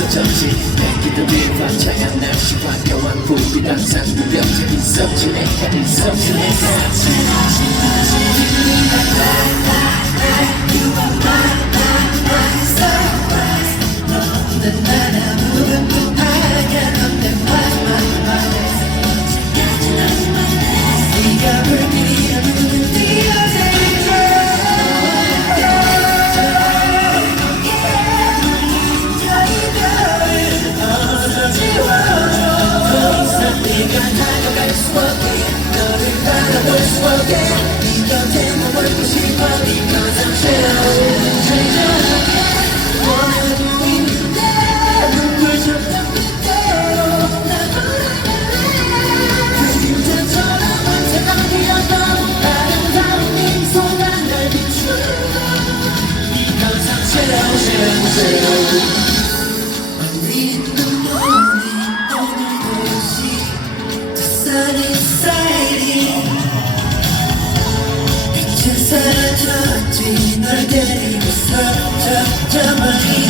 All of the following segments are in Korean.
있었지 내기도 밀방창한 날씨 환경한 불빛 항상 무력적 있었지 내가 있었지 내가 You are my, my, my surprise 너는 난 아무런 I'm reading the morning, only to see the sun is. Germany.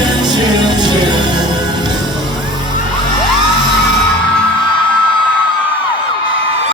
attention.